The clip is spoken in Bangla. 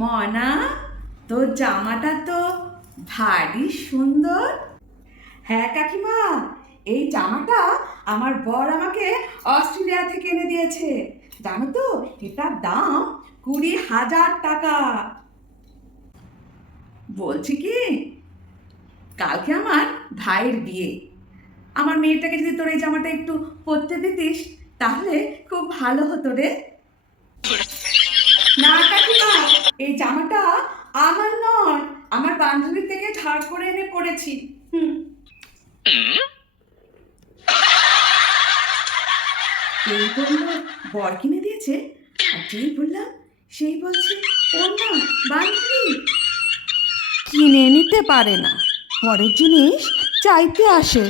মনা, তোর জামাটা তো ভারী সুন্দর। হ্যাঁ কাকিমা, এই জামাটা আমার বর আমাকে অস্ট্রেলিয়া থেকে এনে দিয়েছে। জানো তো, এটার দাম 20,000 টাকা। বলছি কি, কালকে আমার ভাইয়ের বিয়ে। আমার মেয়েটাকে যদি তোর এই জামাটা একটু পরতে দিতিস তাহলে খুব ভালো হতো রে। না কাকিমা, এই জামাটা আমার নয়, আমার বান্ধবীর থেকে ধার করে এনে পরেছি। এই বলল বর কিনে দিয়েছে, আর যেই বললাম সেই বলছে ওর না বান্ধবী। কিনে নিতে পারে না, পরের জিনিস চাইতে আসে।